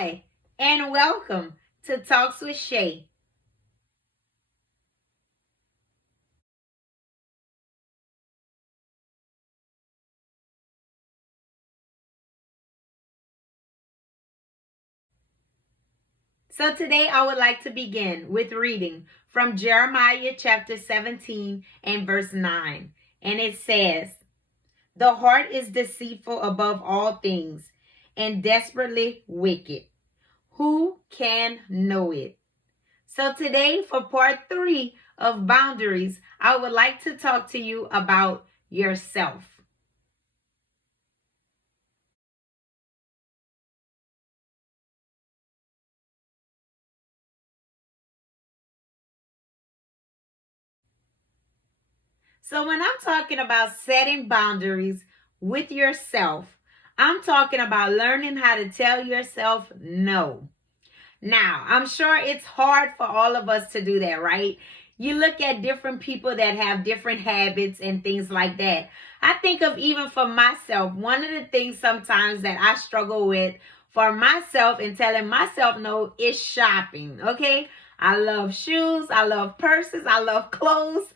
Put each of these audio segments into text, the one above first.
Hi, and welcome to Talks with Shay. So today I would like to begin with reading from Jeremiah chapter 17 and verse 9. And it says, "The heart is deceitful above all things and desperately wicked. Who can know it?" So today, for part 3 of boundaries, I would like to talk to you about yourself. So when I'm talking about setting boundaries with yourself, I'm talking about learning how to tell yourself no. Now, I'm sure it's hard for all of us to do that, right? You look at different people that have different habits and things like that. I think of even for myself, one of the things sometimes that I struggle with for myself and telling myself no is shopping, okay? I love shoes, I love purses, I love clothes.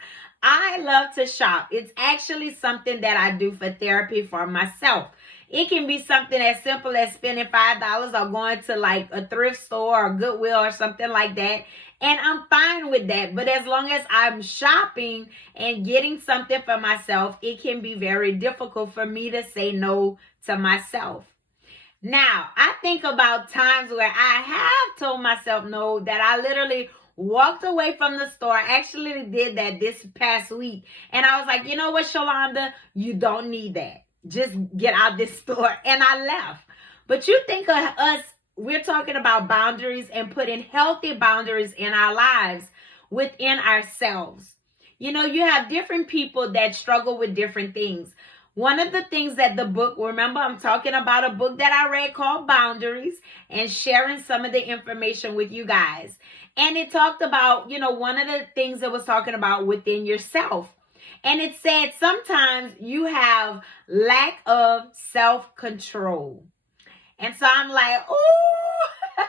I love to shop. It's actually something that I do for therapy for myself. It can be something as simple as spending $5 or going to like a thrift store or Goodwill or something like that. And I'm fine with that. But as long as I'm shopping and getting something for myself, it can be very difficult for me to say no to myself. Now, I think about times where I have told myself no, that I literally walked away from the store. I actually did that this past week. And I was like, you know what, Shalonda, you don't need that. Just get out this store. And I left. But you think of us, we're talking about boundaries and putting healthy boundaries in our lives within ourselves. You know, you have different people that struggle with different things. One of the things that the book, remember, I'm talking about a book that I read called Boundaries and sharing some of the information with you guys. And it talked about, you know, one of the things it was talking about within yourself. And it said sometimes you have lack of self-control. And so I'm like, oh,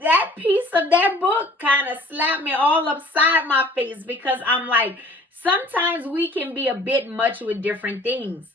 that piece of that book kind of slapped me all upside my face because I'm like, sometimes we can be a bit much with different things.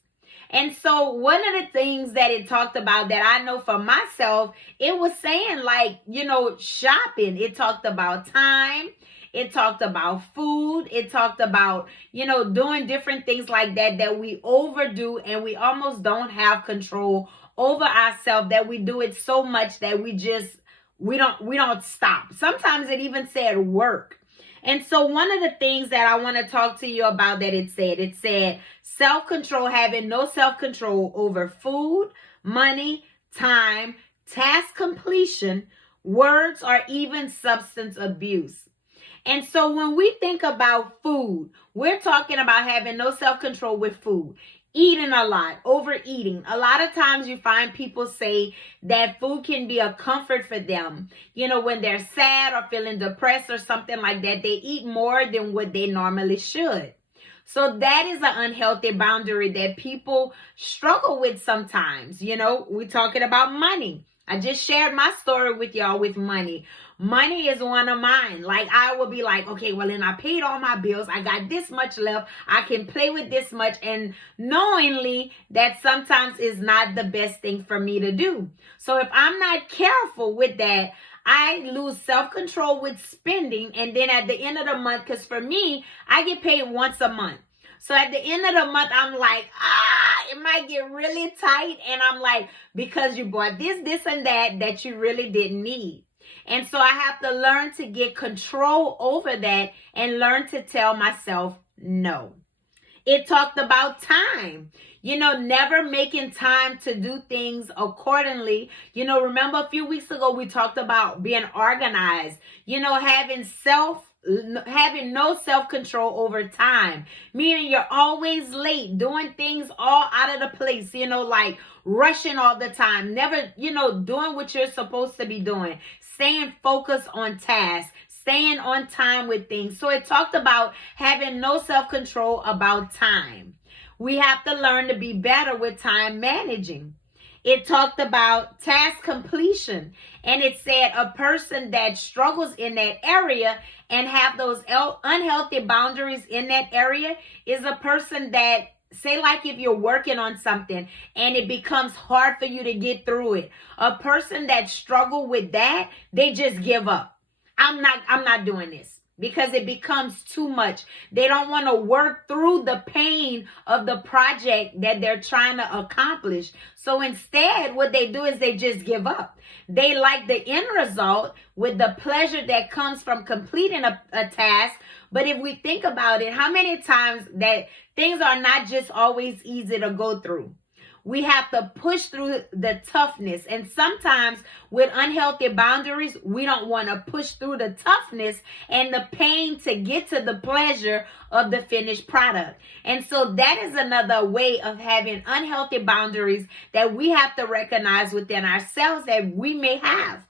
And so one of the things that it talked about that I know for myself, it was saying like, you know, shopping. It talked about time. It talked about food. It talked about, you know, doing different things like that that we overdo and we almost don't have control over ourselves, that we do it so much that we don't stop. Sometimes it even said work. And so one of the things that I want to talk to you about that it said self-control, having no self-control over food, money, time, task completion, words, or even substance abuse. And so when we think about food, we're talking about having no self-control with food. Eating a lot, overeating. A lot of times you find people say that food can be a comfort for them. You know, when they're sad or feeling depressed or something like that, they eat more than what they normally should. So that is an unhealthy boundary that people struggle with sometimes. You know, we're talking about money. I just shared my story with y'all with money. Money is one of mine. Like I will be like, okay, well then I paid all my bills. I got this much left. I can play with this much. And knowingly that sometimes is not the best thing for me to do. So if I'm not careful with that, I lose self-control with spending. And then at the end of the month, because for me, I get paid once a month. So at the end of the month, I'm like, it might get really tight. And I'm like, because you bought this, and that you really didn't need. And so I have to learn to get control over that and learn to tell myself no. It talked about time. You know, never making time to do things accordingly. You know, remember a few weeks ago we talked about being organized. You know, having no self-control over time, meaning you're always late, doing things all out of the place, you know, like rushing all the time, never, you know, doing what you're supposed to be doing, staying focused on tasks, staying on time with things. So it talked about having no self-control about time. We have to learn to be better with time managing. It talked about task completion. And it said a person that struggles in that area and have those unhealthy boundaries in that area is a person that, say, like if you're working on something and it becomes hard for you to get through it, a person that struggle with that, they just give up. I'm not doing this, because it becomes too much. They don't want to work through the pain of the project that they're trying to accomplish. So instead, what they do is they just give up. They like the end result with the pleasure that comes from completing a task. But if we think about it, how many times that things are not just always easy to go through? We have to push through the toughness. And sometimes with unhealthy boundaries, we don't want to push through the toughness and the pain to get to the pleasure of the finished product. And so that is another way of having unhealthy boundaries that we have to recognize within ourselves that we may have.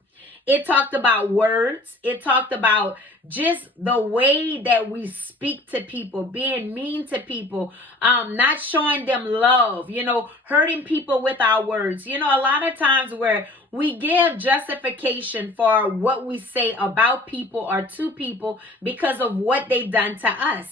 It talked about words. It talked about just the way that we speak to people, being mean to people, not showing them love, hurting people with our words. A lot of times where we give justification for what we say about people or to people because of what they've done to us.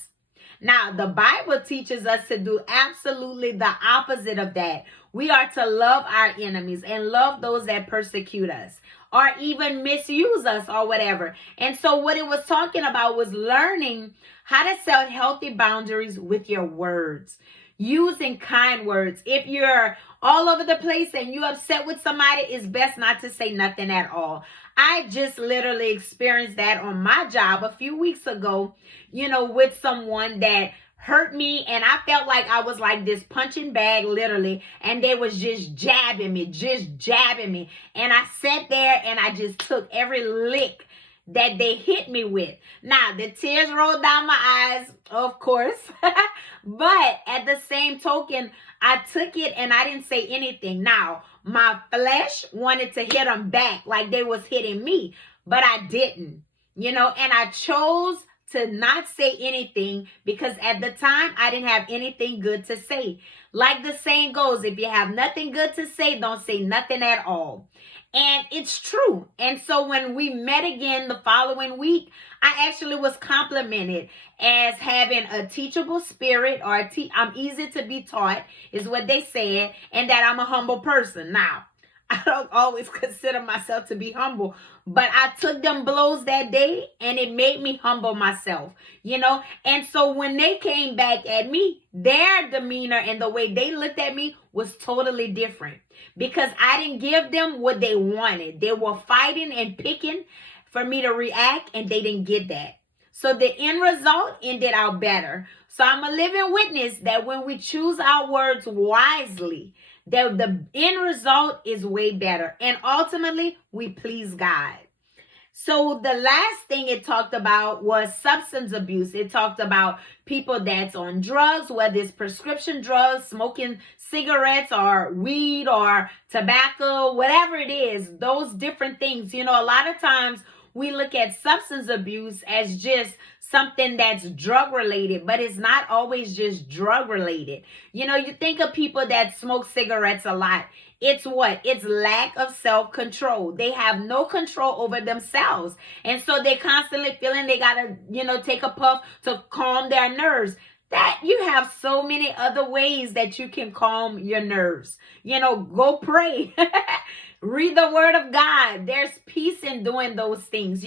Now, the Bible teaches us to do absolutely the opposite of that. We are to love our enemies and love those that persecute us or even misuse us or whatever. And so what it was talking about was learning how to set healthy boundaries with your words, using kind words. If you're all over the place and you're upset with somebody, it's best not to say nothing at all. I just literally experienced that on my job a few weeks ago, with someone that hurt me, and I felt like I was like this punching bag, literally, and they was just jabbing me. And I sat there and I just took every lick that they hit me with. Now, the tears rolled down my eyes, of course, but at the same token, I took it and I didn't say anything. Now, my flesh wanted to hit them back like they was hitting me, but I didn't, and I chose to not say anything because at the time I didn't have anything good to say. Like the saying goes, if you have nothing good to say, don't say nothing at all. And it's true. And so when we met again the following week, I actually was complimented as having a teachable spirit, or I'm easy to be taught is what they said, and that I'm a humble person. Now, I don't always consider myself to be humble, but I took them blows that day and it made me humble myself, And so when they came back at me, their demeanor and the way they looked at me was totally different because I didn't give them what they wanted. They were fighting and picking for me to react, and they didn't get that. So the end result ended out better. So I'm a living witness that when we choose our words wisely, that the end result is way better. And ultimately, we please God. So the last thing it talked about was substance abuse. It talked about people that's on drugs, whether it's prescription drugs, smoking cigarettes or weed or tobacco, whatever it is, those different things. A lot of times we look at substance abuse as just something that's drug related, but it's not always just drug related. You think of people that smoke cigarettes a lot. It's what? It's lack of self-control. They have no control over themselves. And so they're constantly feeling they got to, take a puff to calm their nerves. That you have so many other ways that you can calm your nerves. Go pray. Read the word of God. There's peace in doing those things,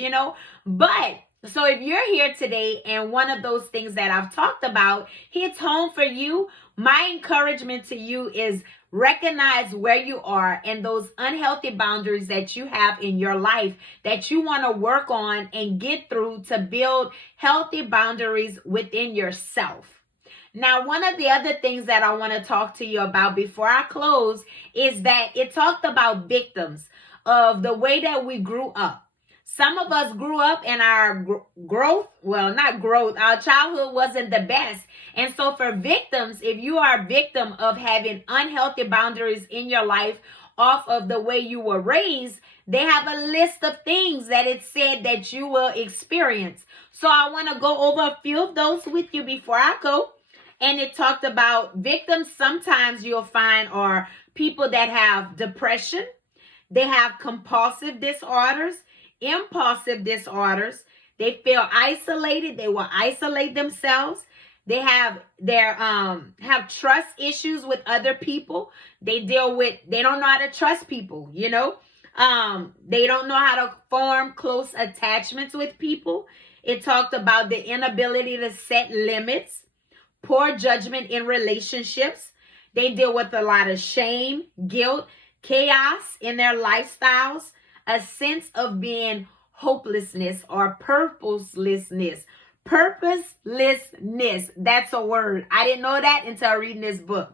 But so if you're here today and one of those things that I've talked about hits home for you, my encouragement to you is recognize where you are and those unhealthy boundaries that you have in your life that you want to work on and get through to build healthy boundaries within yourself. Now, one of the other things that I want to talk to you about before I close is that it talked about victims of the way that we grew up. Some of us grew up and our our childhood wasn't the best. And so for victims, if you are a victim of having unhealthy boundaries in your life off of the way you were raised, they have a list of things that it said that you will experience. So I want to go over a few of those with you before I go. And it talked about victims sometimes you'll find are people that have depression. They have compulsive disorders, impulsive disorders. They feel isolated. They will isolate themselves. They have trust issues with other people. They don't know how to trust people, you know. They don't know how to form close attachments with people. It talked about the inability to set limits, poor judgment in relationships. They deal with a lot of shame, guilt, chaos in their lifestyles, a sense of being hopelessness or purposelessness. Purposelessness. That's a word. I didn't know that until reading this book.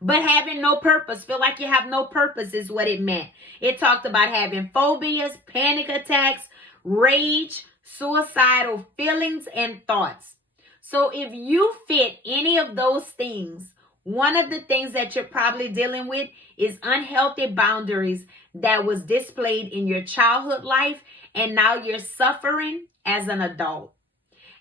But having no purpose, feel like you have no purpose is what it meant. It talked about having phobias, panic attacks, rage, suicidal feelings, and thoughts. So if you fit any of those things, one of the things that you're probably dealing with is unhealthy boundaries that was displayed in your childhood life, and now you're suffering as an adult.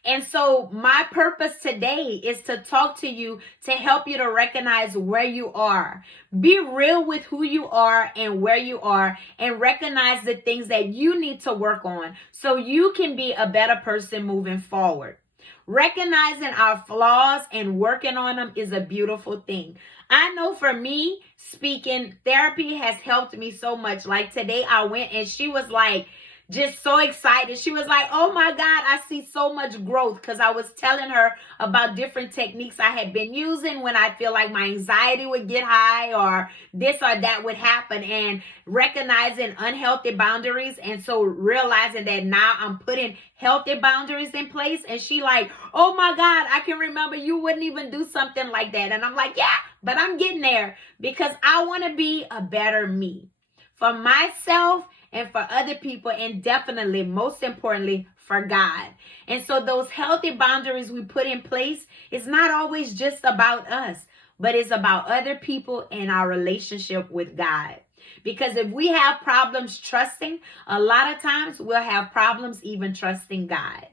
And so my purpose today is to talk to you to help you to recognize where you are. Be real with who you are and where you are, and recognize the things that you need to work on so you can be a better person moving forward. Recognizing our flaws and working on them is a beautiful thing. I know for me, speaking therapy has helped me so much. Like today I went and she was like, just so excited. She was like, oh my God, I see so much growth, because I was telling her about different techniques I had been using when I feel like my anxiety would get high or this or that would happen, and recognizing unhealthy boundaries. And so realizing that now I'm putting healthy boundaries in place. And she like, oh my God, I can remember you wouldn't even do something like that. And I'm like, yeah, but I'm getting there because I want to be a better me for myself and for other people, and definitely, most importantly, for God. And so those healthy boundaries we put in place is not always just about us, but it's about other people and our relationship with God. Because if we have problems trusting, a lot of times we'll have problems even trusting God.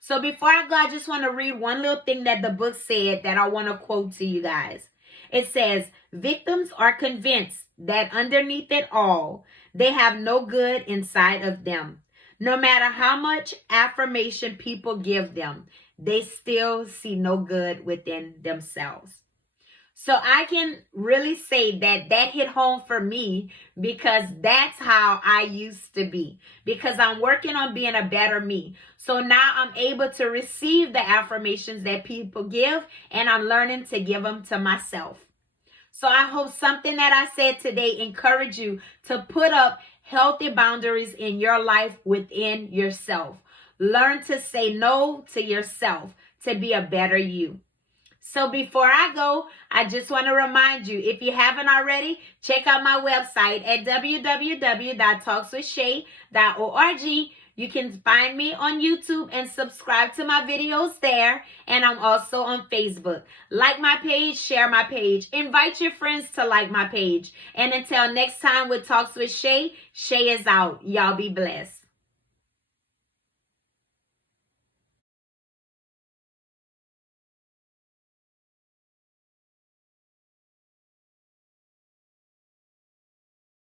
So before I go, I just want to read one little thing that the book said that I want to quote to you guys. It says, victims are convinced that underneath it all, they have no good inside of them. No matter how much affirmation people give them, they still see no good within themselves. So I can really say that that hit home for me, because that's how I used to be, because I'm working on being a better me. So now I'm able to receive the affirmations that people give, and I'm learning to give them to myself. So I hope something that I said today encourage you to put up healthy boundaries in your life within yourself. Learn to say no to yourself to be a better you. So before I go, I just want to remind you, if you haven't already, check out my website at www.talkswithshay.org. You can find me on YouTube and subscribe to my videos there. And I'm also on Facebook. Like my page, share my page. Invite your friends to like my page. And until next time with Talks with Shay, Shay is out. Y'all be blessed.